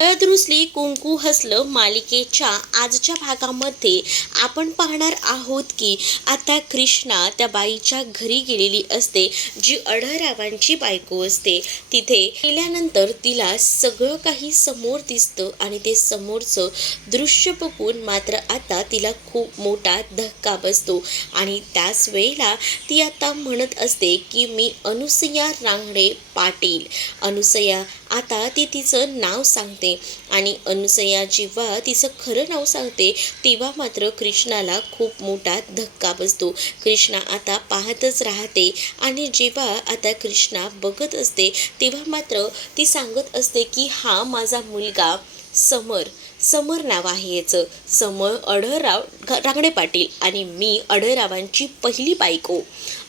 हळद रुसली कुंकू हसलं मालिकेच्या आजच्या भागामध्ये आपण पाहणार आहोत की आता कृष्णा त्या बाईच्या घरी गेलेली असते, जी अढळरावांची बायको असते. तिथे गेल्यानंतर तिला सगळं काही समोर दिसतं आणि ते समोरचं दृश्य बघून मात्र आता तिला खूप मोठा धक्का बसतो. आणि त्याच वेळेला ती आता म्हणत असते की मी अनुसया रांगडे पाटील. अनुसया आता ती तिचं नाव सांगते आणि अनुसया जेव्हा तिचं खरं नाव सांगते तेव्हा मात्र कृष्णाला खूप मोठा धक्का बसतो. कृष्णा आता पाहतच राहते आणि जेव्हा आता कृष्णा बघत असते तेव्हा मात्र ती सांगत असते की हा माझा मुलगा समर. समर नाव आहे याचं. समर अढळराव रांगडे पाटील आणि मी अढळरावांची पहिली बायको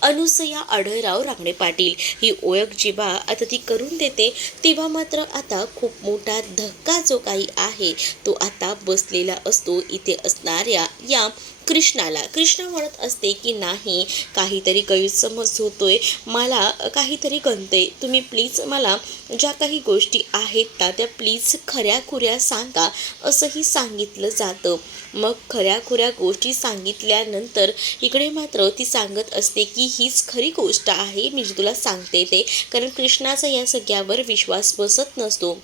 अनुसया अढळराव रांगडे पाटील. ही ओळख जेव्हा आता ती करून देते तेव्हा मात्र आता खूप मोठा धक्का जो काही आहे तो आता बसलेला असतो इथे असणाऱ्या या कृष्णाला. कृष्णा म्हणत असते की नाही, काहीतरी गैरसमज होतोय, मला काहीतरी गणते, तुम्ही प्लीज मला ज्या काही गोष्टी आहेत त्या प्लीज खऱ्याखुऱ्या सांगा, असंही सांगितलं जातं. मग खऱ्याखुऱ्या गोष्टी सांगितल्यानंतर इकडे मात्र ती सांगत असते की हीच खरी गोष्ट आहे मी जी तुला सांगते ते, कारण कृष्णाचा या सगळ्यावर विश्वास बसत नसतो.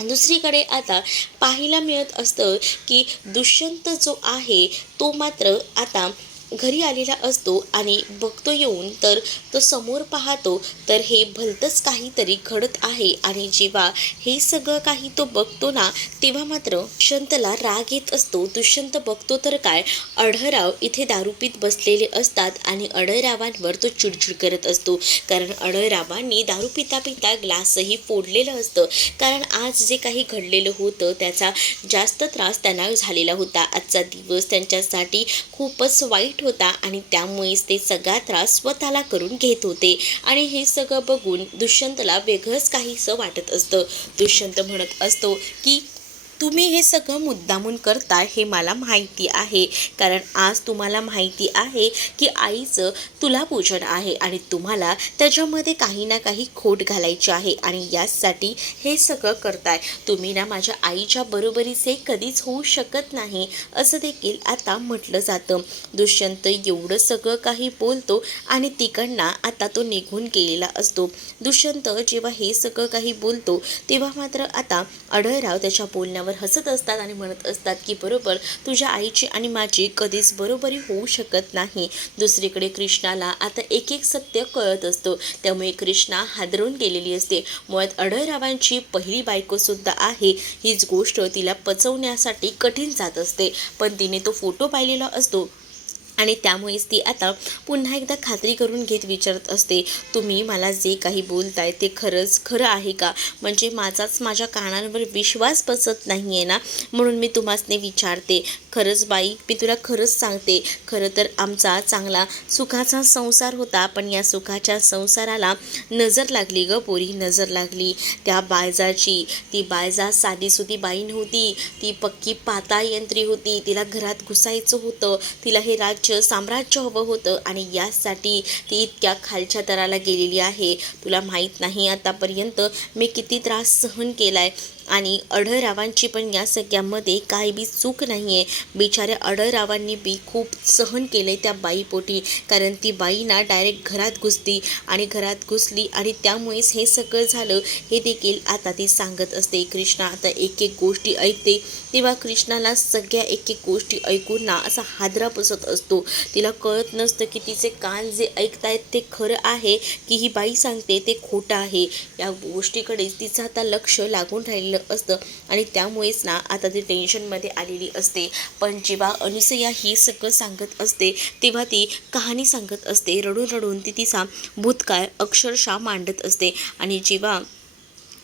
दुसरीकडे आता पाहायला मिळत असतं की दुष्यंत जो आहे तो मात्र आता घरी आलेला असतो आणि बघतो येऊन तर तो समोर पाहतो तर हे भलतंच काहीतरी घडत आहे. आणि जेव्हा हे सगळं काही तो बघतो ना तेव्हा मात्र दुष्यंतला राग येत असतो. दुष्यंत बघतो तर काय, अढळराव इथे दारू पीत बसलेले असतात आणि अढळरावांवर तो चिडचिड करत असतो, कारण अढळरावांनी दारू पिता पिता ग्लासही फोडलेलं असतं. कारण आज जे काही घडलेलं होतं त्याचा जास्त त्रास त्यांना झालेला होता. आजचा दिवस त्यांच्यासाठी खूपच वाईट होता आणि त्यामुळेच ते सगळा त्रास स्वतःला करून घेत होते. आणि हे सगळं बघून दुष्यंतला वेगळंच काहीसं वाटत असतं. दुष्यंत म्हणत असतो की तुम्ही हे सगळं मुद्दामून करता हे मला माहिती आहे, कारण आज तुम्हाला माहिती आहे की आईचं तुला पूजन आहे आणि तुम्हाला त्याच्यामध्ये काही ना काही खोट घालायची आहे आणि यासाठी हे सगळं करताय. तुम्ही ना माझ्या आईच्या बरोबरीचे कधीच होऊ शकत नाही, असं देखील आता म्हटलं जातं. दुष्यंत एवढं सगळं काही बोलतो आणि तिकडनं आता तो निघून गेलेला असतो. दुष्यंत जेव्हा हे सगळं काही बोलतो तेव्हा मात्र आता अढळराव त्याच्या बोलण्यावर हसत असतात आणि म्हणत असतात की बरोबर, तुझ्या आईची आणि माझी कधीच बरोबरी होऊ शकत नाही. दुसरीकडे कृष्णाला आता एक एक सत्य कळत असतं, त्यामुळे कृष्णा हादरून गेलेली असते. मुळात अढळरावांची पहिली बायको सुद्धा आहे हीच गोष्ट तिला पचवण्यासाठी कठीण जात असते, पण तिने तो फोटो पाहिलेला असतो आणि त्यामुळेच ती आता पुन्हा एकदा खात्री करून घेत विचारत असते, तुम्ही मला जे काही बोलताय ते खरंच खरं आहे का? म्हणजे माझ्या कानांवर विश्वास बसत नाही आहे ना, म्हणून मी तुम्हासने विचारते. खरंच बाई, मी तुला खरंच सांगते, खरं तर आमचा चांगला सुखाचा संसार होता, पण या सुखाच्या संसाराला नजर लागली ग पोरी, नजर लागली त्या बायजाची. ती बायजा साधीसुधी बाई नव्हती, ती पक्की पाताळयंत्री होती. तिला घरात घुसायचं होतं, तिला हे राज्य साम्राज्य हवं होतं आणि यासाठी ती इतक्या खालच्या तराला गेलेली आहे. तुला माहीत नाही आतापर्यंत मी किती त्रास सहन केलाय आणि अढळरावांची पण या सगळ्यामध्ये काही बी चूक नाही आहे. बिचाऱ्या अढळरावांनी बी खूप सहन केलं आहे त्या बाईपोटी, कारण ती बाई ना डायरेक्ट घरात घुसली आणि घरात घुसली आणि त्यामुळेच हे सगळं झालं हे देखील आता ती सांगत असते. कृष्णा आता एक एक गोष्टी ऐकते तेव्हा कृष्णाला सगळ्या एक एक गोष्टी ऐकून ना असा हादरा बसत असतो. तिला कळत नसतं की तिचे कान जे ऐकतायत ते खरं आहे की ही बाई सांगते ते खोटं आहे. या गोष्टीकडेच तिचं आता लक्ष लागून राहिलेलं असतं आणि त्यामुळेच ना आता ती टेन्शनमध्ये आलेली असते. पण जेव्हा अनुसया ही सगळं सांगत असते तेव्हा ती कहाणी सांगत असते. रडून रडून ती तिचा भूतकाळ अक्षरशः मांडत असते आणि जेव्हा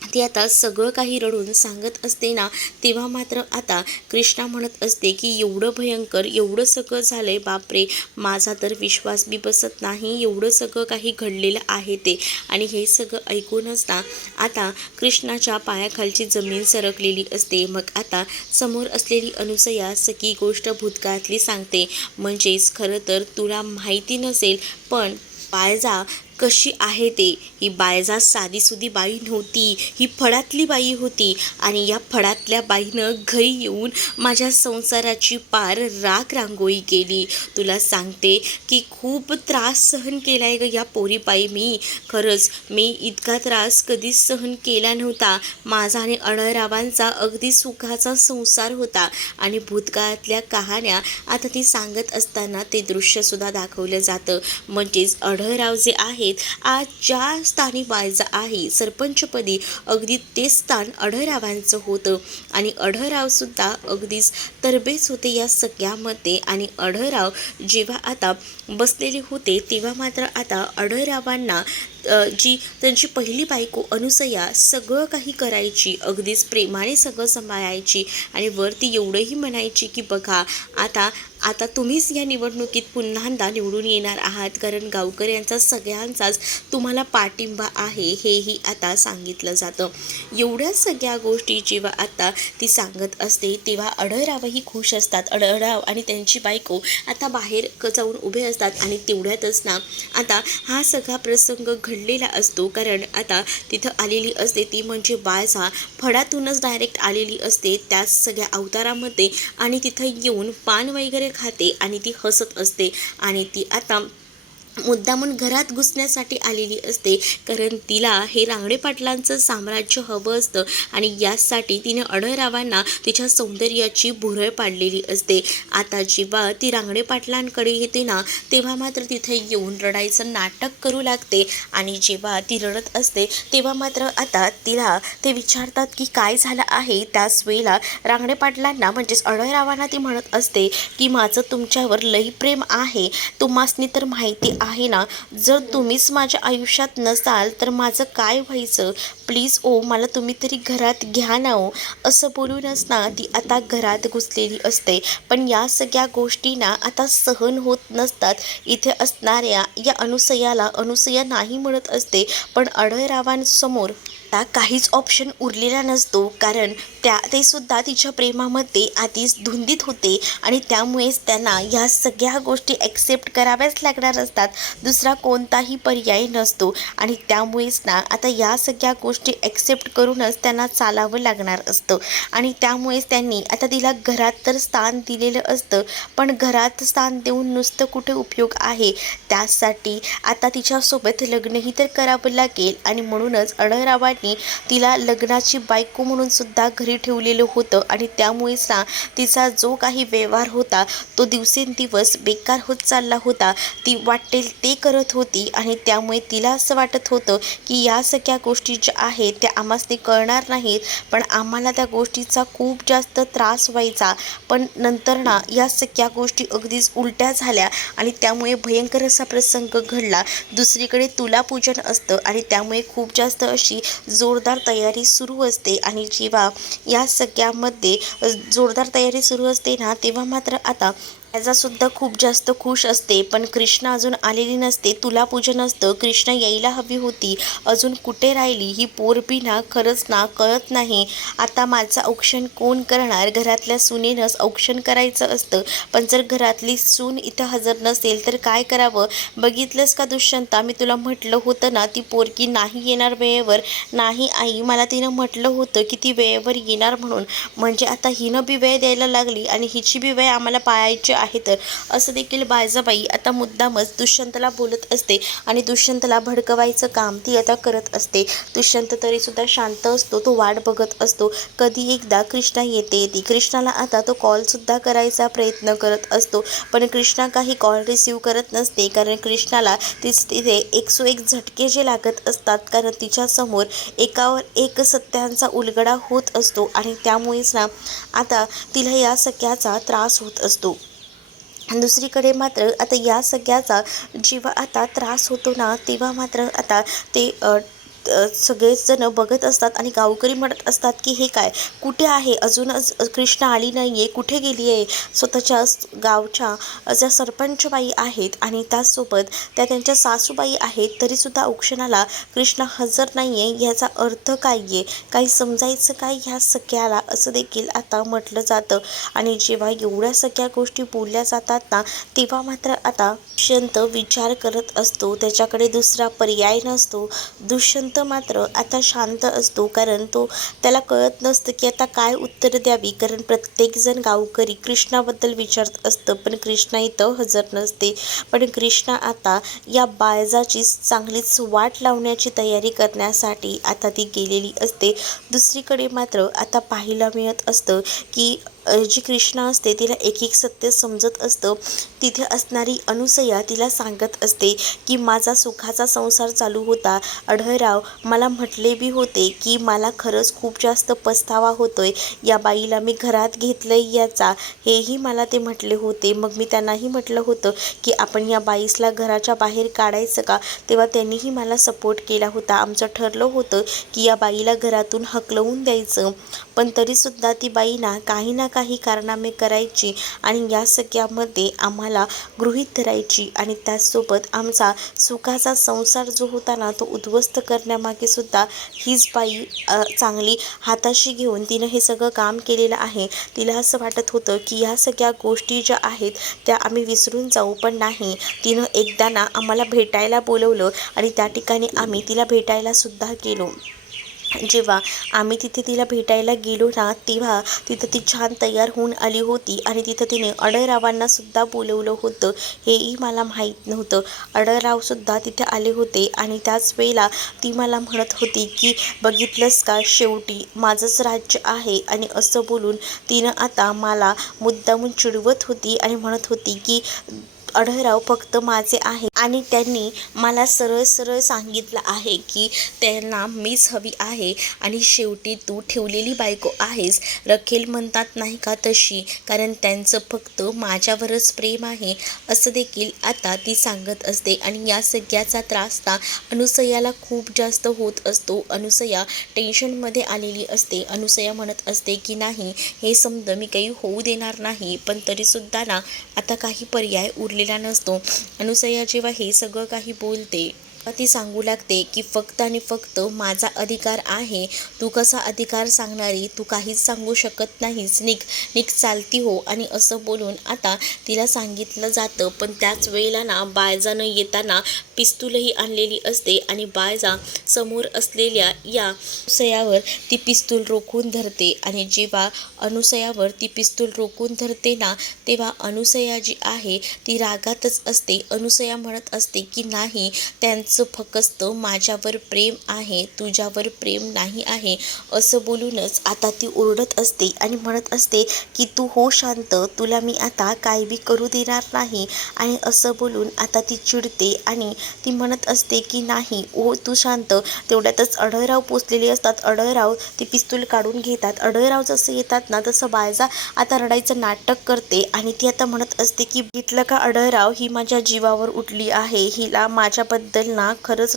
ती आता सगळं काही रडून सांगत असते ना तेव्हा मात्र आता कृष्णा म्हणत असते की एवढं भयंकर, एवढं सगळं झालं आहे, बापरे, माझा तर विश्वास बी बसत नाही, एवढं सगळं काही घडलेलं आहे ते. आणि हे सगळं ऐकूनच ना आता कृष्णाच्या पायाखालची जमीन सरकलेली असते. मग आता समोर असलेली अनुसया सगळी गोष्ट भूतकाळातली सांगते. म्हणजेच खरं तर तुला माहिती नसेल पण बायजा कशी आहे ते. ही बायजा साधीसुधी बाई नव्हती, ही फळातली बाई होती आणि या फळातल्या बाईनं घरी येऊन माझ्या संसाराची पार राख रांगोळी केली. तुला सांगते की खूप त्रास सहन केला आहे ग या पोरीपायी मी. खरंच मी इतका त्रास कधीच सहन केला नव्हता. माझा आणि अडळरावांचा अगदी सुखाचा संसार होता आणि भूतकाळातल्या कहाण्या आता ती सांगत असताना ते दृश्यसुद्धा दाखवलं जातं. म्हणजेच अढळराव जे आहेत, आज ज्या स्थानी बायजा आहे सरपंचपदी, अगदी ते स्थान अढळरावांचं होतं आणि अढळरावसुद्धा अगदीच तरबेज होते या सगळ्यामध्ये. आणि अढळराव जेव्हा आता बसलेले होते तेव्हा मात्र आता अढळरावांना जी त्यांची पहिली बायको अनुसया सगळं काही करायची, अगदीच प्रेमाने सगळं सांभाळायची आणि वरती एवढंही म्हणायची की बघा आता आता तुम्हीच या निवडणुकीत पुन्हांदा निवडून येणार आहात, कारण गावकऱ्यांचा सगळ्यांचाच तुम्हाला पाठिंबा आहे हेही आता सांगितलं जातं. एवढ्या सगळ्या गोष्टी जेव्हा आता ती सांगत असते तेव्हा अढळरावही खुश असतात. अढळराव आणि त्यांची बायको आता बाहेर जाऊन उभे असतात आणि तेवढ्यातच ना आता हा सगळा प्रसंग घडलेला असतो. कारण आता तिथं आलेली असते ती म्हणजे बायजा फळातूनच डायरेक्ट आलेली असते त्याच सगळ्या अवतारामध्ये आणि तिथं येऊन पान वगैरे खाते आणि ती हसत असते आणि ती आता मुद्दामून घरात घुसण्यासाठी आलेली असते, कारण तिला हे रांगडे पाटलांचं साम्राज्य हवं असतं आणि यासाठी तिने अढळरावांना तिच्या सौंदर्याची भुरळ पाडलेली असते. आता जेव्हा ती रांगडे पाटलांकडे येते ना तेव्हा मात्र तिथे येऊन रडायचं नाटक करू लागते आणि जेव्हा ती रडत असते तेव्हा मात्र आता तिला ते विचारतात की काय झालं आहे. त्याच वेळेला रांगडे पाटलांना म्हणजेच अढळरावांना ती म्हणत असते की माझं तुमच्यावर लई प्रेम आहे, तुम्हासनी तर माहिती आहे ना, जर तुम्हीच माझ्या आयुष्यात नसाल तर माझं काय व्हायचं, प्लीज ओ मला तुम्ही तरी घरात घ्या ना ओ. असं बोलूनच ना ती आता घरात घुसलेली असते. पण या सगळ्या गोष्टी ना आता सहन होत नसतात इथे असणाऱ्या या अनुसया नाही म्हणत असते, पण अढळरावांसमोर काहीच ऑप्शन उरलेला नसतो, कारण ते सुद्धा तिच्या प्रेमामध्ये आधीच धुंदीत होते आणि त्यामुळेच त्यांना या सगळ्या गोष्टी ॲक्सेप्ट कराव्याच लागणार असतात. दुसरा कोणताही पर्याय नसतो आणि त्यामुळेच ना आता या सगळ्या गोष्टी ॲक्सेप्ट करूनच त्यांना चालावं लागणार असतं आणि त्यामुळेच त्यांनी आता तिला घरात तर स्थान दिलेलं असतं, पण घरात स्थान देऊन नुसतं कुठे उपयोग आहे. त्यासाठी आता तिच्यासोबत लग्नही तर करावं लागेल आणि म्हणूनच अढळरावांनी तिला लग्नाची बायको म्हणून सुद्धा घरी ठेवलेलं होतं आणि त्यामुळेच ना तिचा जो काही व्यवहार होता तो दिवसेंदिवस बेकार होत चालला होता. ती वाटेल ते करत होती आणि त्यामुळे तिला असं वाटत होतं की या सगळ्या गोष्टी ज्या आहेत त्या आम्हासनी कळणार नाहीत, पण आम्हाला त्या गोष्टीचा खूप जास्त त्रास व्हायचा. पण नंतर ना या सगळ्या गोष्टी अगदीच उलट्या झाल्या आणि त्यामुळे भयंकर असा प्रसंग घडला. दुसरीकडे तुलापूजन असतं आणि त्यामुळे खूप जास्त अशी जोरदार तयारी सुरू असते आणि जेव्हा या सगळ्यामध्ये जोरदार तयारी सुरू असते ना तेव्हा मात्र आता सुद्धा खूप जास्त खुश असते, पण कृष्णा अजून आलेली नसते. तुलापूजन असतं, कृष्णा यायला हवी होती, अजून कुठे राहिली ही पोरबी ना, खरंच ना कळत नाही. आता माझं औक्षण कोण करणार, घरातल्या सुनेनंच औक्षण करायचं असतं, पण जर घरातली सून इथं हजर नसेल तर काय करावं. बघितलंस का दुष्यंता, मी तुला म्हटलं होतं ना ती पोरगी नाही येणार वेळेवर. नाही आई, मला तिनं म्हटलं होतं की ती वेळेवर येणार म्हणून, म्हणजे आता हिनं बी वेळ द्यायला लागली आणि हिची बी वेळ आम्हाला पाळायची आहे तर. असं देखील बायजाबाई आता मुद्दामच दुष्यंतला बोलत असते आणि दुष्यंतला भडकवायचं काम ती आता करत असते. दुष्यंत तरीसुद्धा शांत असतो, तो वाट बघत असतो कधी एकदा कृष्णा येते. ती कृष्णाला आता तो कॉलसुद्धा करायचा प्रयत्न करत असतो, पण कृष्णा काही कॉल रिसीव करत नसते, कारण कृष्णाला तिथे 101 झटके जे लागत असतात, कारण तिच्यासमोर एकावर एक सत्यांचा उलगडा होत असतो आणि त्यामुळेच ना आता तिला या सगळ्याचा त्रास होत असतो. दुसरीकडे मात्र आता या सगळ्याचा जेव्हा आता त्रास होतो ना तेव्हा मात्र आता ते सगळेच जण बघत असतात आणि गावकरी म्हणत असतात की हे काय, कुठे आहे, अजूनच कृष्णा आली नाही आहे, कुठे गेली आहे. स्वतःच्या गावच्या ज्या सरपंचबाई आहेत आणि त्याचसोबत त्या त्यांच्या सासूबाई आहेत, तरीसुद्धा औक्षणाला कृष्णा हजर नाही आहे. याचा अर्थ काय आहे, काही समजायचं काय ह्या सगळ्याला, असं देखील आता म्हटलं जातं. आणि जेव्हा एवढ्या सगळ्या गोष्टी बोलल्या जातात ना, तेव्हा मात्र आता दुष्यंत विचार करत असतो, त्याच्याकडे दुसरा पर्याय नसतो. दुष्यंत मात्र आता शांत असतो, कारण त्याला कळत नसतं की आता काय उत्तर द्यावी. कारण प्रत्येकजण गावकरी कृष्णाबद्दल विचारत असतं, पण कृष्णा इथं हजर नसते. पण कृष्णा आता या बाळजाची चांगलीच वाट लावण्याची तयारी करण्यासाठी आता ती गेलेली असते. दुसरीकडे मात्र आता पाहायला मिळत असतं की जी कृष्णा असते तिला एक एक सत्य समजत असतं. तिथे असणारी अनुसया तिला सांगत असते की माझा सुखाचा संसार चालू होता, अढळराव मला म्हटले बी होते की मला खरंच खूप जास्त पस्तावा होतोय, या बाईला मी घरात घेतलंय याचा, हेही मला ते म्हटले होते. मग मी त्यांनाही म्हटलं होतं की आपण या बाईसला घराच्या बाहेर काढायचं का, तेव्हा त्यांनीही मला सपोर्ट केला होता. आमचं ठरलं होतं की या बाईला घरातून हकलवून द्यायचं, पण तरीसुद्धा ती बाई काही ना काही कारनामे करायची आणि या सगळ्यामध्ये आम्हाला गृहीत धरायची आणि त्याचसोबत आमचा सुखाचा संसार जो होता ना, तो उद्ध्वस्त करण्यामागे सुद्धा हीच बाई चांगली हाताशी घेऊन तिनं हे सगळं काम केलेलं आहे. तिला असं वाटत होतं की या सगळ्या गोष्टी ज्या आहेत त्या आम्ही विसरून जाऊ, पण नाही, तिनं एकदा आम्हाला भेटायला बोलवलं आणि त्या ठिकाणी आम्ही तिला भेटायला सुद्धा गेलो. जेव्हा आम्ही तिथे तिला भेटायला गेलो ना, तेव्हा तिथं ती छान तयार होऊन आली होती आणि तिथं तिने अढळरावांना सुद्धा बोलवलं होतं, हेही मला माहीत नव्हतं. अढळरावसुद्धा तिथे आले होते आणि त्याच वेळेला ती मला म्हणत होती की बघितलंस का, शेवटी माझंच राज्य आहे. आणि असं बोलून तिनं आता मला मुद्दामून चिडवत होती आणि म्हणत होती की अढळराव फक्त माझे आहे आणि त्यांनी मला सरळ सरळ सांगितलं आहे की त्यांना मीच हवी आहे आणि शेवटी तू ठेवलेली बायको आहेस, रखेल म्हणतात नाही का तशी, कारण त्यांचं फक्त माझ्यावरच प्रेम आहे, असं देखील आता ती सांगत असते. आणि या सगळ्याचा त्रास अनुसयाला खूप जास्त होत असतो. अनुसया टेन्शनमध्ये आलेली असते. अनुसया म्हणत असते की नाही, हे समजा मी काही होऊ देणार नाही, पण तरीसुद्धा आता काही पर्याय उरलेला नसतो. अनुसया जेव्हा हे सगळं काही बोलते, ती सांगू लागते की फक्त आणि फक्त माझा अधिकार आहे, तू कसा अधिकार सांगणारी, तू काहीच सांगू शकत नाहीस, निक चालती हो. आणि असं बोलून आता तिला सांगितलं जातं. पण त्याच वेळेला बाळजानं येताना पिस्तूलही आणलेली असते आणि बाळजा समोर असलेल्या या अनुसयावर ती पिस्तूल रोखून धरते. आणि जेव्हा अनुसयावर ती पिस्तूल रोखून धरते ना, तेव्हा अनुसया जी आहे ती रागातच असते. अनुसया म्हणत असते की नाही, त्यांचं फक्त माझ्यावर प्रेम आहे, तुझ्यावर प्रेम नाही आहे, असं बोलूनच आता ती ओरडत असते आणि म्हणत असते की तू हो शांत, तुला मी आता काय बी करू देणार नाही. आणि असं बोलून आता ती चिडते आणि ती म्हणत असते की नाही ओ तू शांत. तेवढ्यातच अढळराव पोचलेले असतात. अढळराव ती पिस्तूल काढून घेतात. अढळराव जसं येतात ना, तसं बाळजा आता रडायचं नाटक करते आणि ती आता म्हणत असते की बघितलं का अढळराव, ही माझ्या जीवावर उठली आहे, हिला माझ्याबद्दल खरंच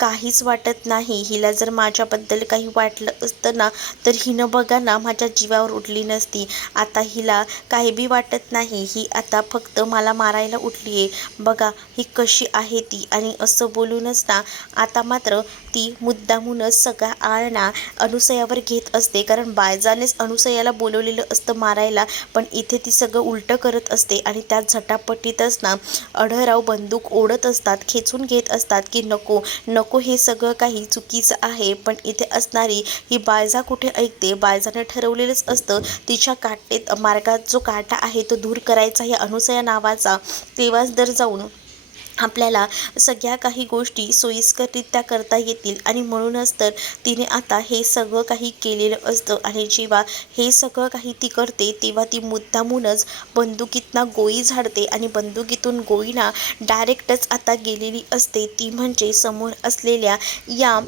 काहीच वाटत नाही. हिला जर माझ्याबद्दल काही वाटलं असतं ना, तर हिनं बघा माझ्या जीवावर उठली नसती. आता हिला काही बी वाटत नाही, ही आता फक्त मला मारायला उठली आहे, बघा ही कशी आहे ती. आणि असं बोलूनच आता मात्र ती मुद्दामूनच सगळा आळना अनुसयावर घेत असते, कारण बाळजानेच अनुसयाला बोलवलेलं असतं मारायला, पण इथे ती सगळं उलटं करत असते. आणि त्या झटापटीतच अढळराव बंदूक ओढत असतात, खेचून घेत असतात की नको नको, हे सगळं काही चुकीचं आहे. पण इथे असणारी ही बाळजा कुठे ऐकते. बाळजाने ठरवलेलंच असतं तिच्या काटेत मार्गात जो काटा आहे तो दूर करायचा या अनुसया नावाचा, तेव्हाच दर जाऊन आपल्याला सगळ्या काही गोष्टी सोयीस्कररित्या करता येतील. आणि म्हणूनच तर तिने आता हे सगळं काही केलेलं असतं. आणि जेव्हा हे सगळं काही ती करते, तेव्हा ती मुद्दामूनच बंदुकीतनं गोळी झाडते आणि बंदुकीतून गोळी डायरेक्टच आता गेलेली असते, ती म्हणजे समोर असलेल्या या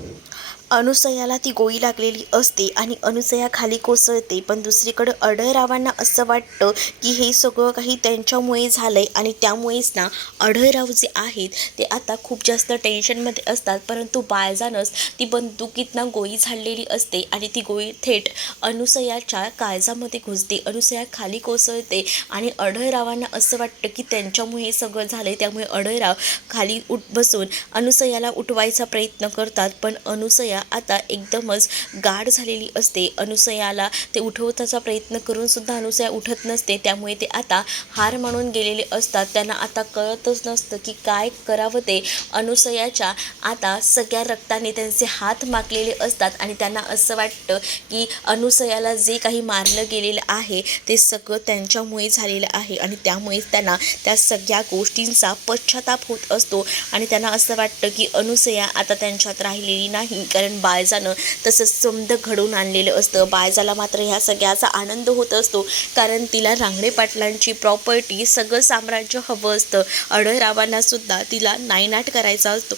अनुसयाला ती गोळी लागलेली असते आणि अनुसया खाली कोसळते. पण दुसरीकडं अढळरावांना असं वाटतं की हे सगळं काही त्यांच्यामुळे झालंय आणि त्यामुळेच ना अढळराव जे आहेत ते आता खूप जास्त टेन्शनमध्ये असतात. परंतु बाळजानच ती बंदुकीतनं गोळी झाडलेली असते आणि ती गोळी थेट अनुसयाच्या काळजामध्ये घुसते. अनुसया खाली कोसळते आणि अढळरावांना असं वाटतं की त्यांच्यामुळे हे सगळं झालंय. त्यामुळे अढळराव खाली बसून अनुसयाला उठवायचा प्रयत्न करतात. पण अनुसया आता एकदमच गाढ झालेली असते. अनुसयाला ते उठवण्याचा प्रयत्न करून सुद्धा अनुसया उठत नसते. त्यामुळे ते आता हार मानून गेलेले असतात. त्यांना आता कळतच नसतं की काय करावं ते. अनुसयाच्या आता सगळ्या रक्ताने त्यांचे हात माखलेले असतात आणि त्यांना असं वाटतं की अनुसयाला जे काही मारलं गेलेलं आहे ते सगळं त्यांच्यामुळे झालेलं आहे आणि त्यामुळेच त्यांना त्या सगळ्या गोष्टींचा पश्चाताप होत असतो आणि त्यांना असं वाटतं की अनुसया आता त्यांच्यात राहिलेली नाही. कारण बाळजानं तसं समद घडवून आणलेलं असतं. बाळजाला मात्र ह्या सगळ्याचा आनंद होत असतो कारण तिला रांगडे पाटलांची प्रॉपर्टी सगळं साम्राज्य हवं असतं. अढळरावांना सुद्धा तिला नायनाट करायचा असतो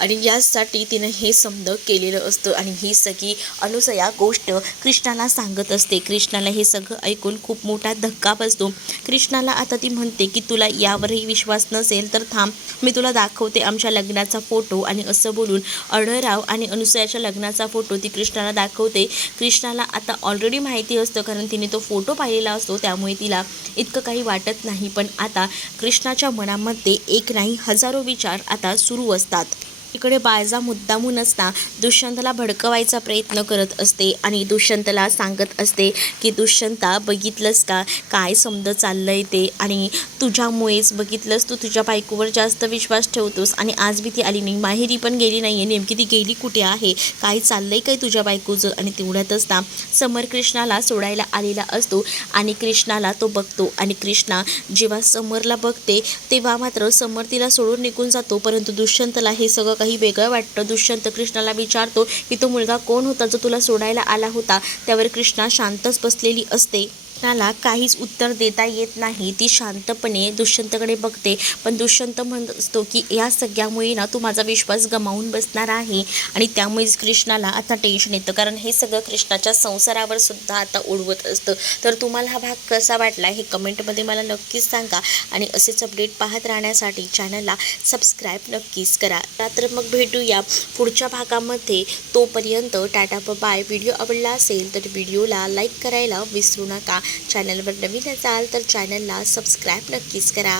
आणि यासाठी तिनं हे समद केलेलं असतं. आणि ही सगळी अनुसया गोष्ट कृष्णाला सांगत असते. कृष्णाला हे सगळं ऐकून खूप मोठा धक्का बसतो. कृष्णाला आता ती म्हणते की तुला यावरही विश्वास नसेल तर थांब, मी तुला दाखवते आमच्या लग्नाचा फोटो. आणि असं बोलून अढळराव आणि अनुसयाच्या लग्नाचा फोटो ती कृष्णाला दाखवते. कृष्णाला आता ऑलरेडी माहिती असतं कारण तिने तो फोटो पाहिलेला असतो. त्यामुळे तिला इतकं काही वाटत नाही. पण आता कृष्णाच्या मनामध्ये एक नाही हजारो विचार आता सुरू असतात. इकडे बाळजा मुद्दामूनच ना दुष्यंतला भडकवायचा प्रयत्न करत असते आणि दुष्यंतला सांगत असते की दुष्यंता बघितलंस का काय समद चाललंय ते, आणि तुझ्यामुळेच बघितलंस तू तुझ्या बायकोवर जास्त विश्वास ठेवतोस आणि आज बी ती आली नाही, माहेरी पण गेली नाही आहे, नेमकी ती गेली कुठे आहे, काय चाललंय काय तुझ्या बायकोचं. आणि तेवढ्यातच ना समर कृष्णाला सोडायला आलेला असतो आणि कृष्णाला तो बघतो आणि कृष्णा जेव्हा समरला बघते तेव्हा मात्र समर तिला सोडून निघून जातो. परंतु दुष्यंतला हे सगळं काही वेगळं वाटतं. दुष्यंत कृष्णाला विचारतो की तो मुलगा कोण होता जो तुला सोडायला आला होता. त्यावर कृष्णा शांतच बसलेली असते. कृष्णाला काहीच उत्तर देता येत नाही. ती शांतपणे दुष्यंतकडे बघते. पण दुष्यंत म्हणत असतो की या सगळ्यामुळे ना तू माझा विश्वास गमावून बसणार आहे आणि त्यामुळेच कृष्णाला आता टेन्शन येतं कारण हे सगळं कृष्णाच्या संसारावर सुद्धा आता उडवत असतं. तर तुम्हाला हा भाग कसा वाटला हे कमेंटमध्ये मला नक्कीच सांगा आणि असेच अपडेट पाहत राहण्यासाठी चॅनलला सबस्क्राईब नक्कीच करा. तर मग भेटूया पुढच्या भागामध्ये. तोपर्यंत टाटा बाय. व्हिडिओ आवडला असेल तर व्हिडिओला लाईक करायला विसरू नका. चॅनलवर नवीन असाल तर चॅनलला सबस्क्राईब नक्कीच करा.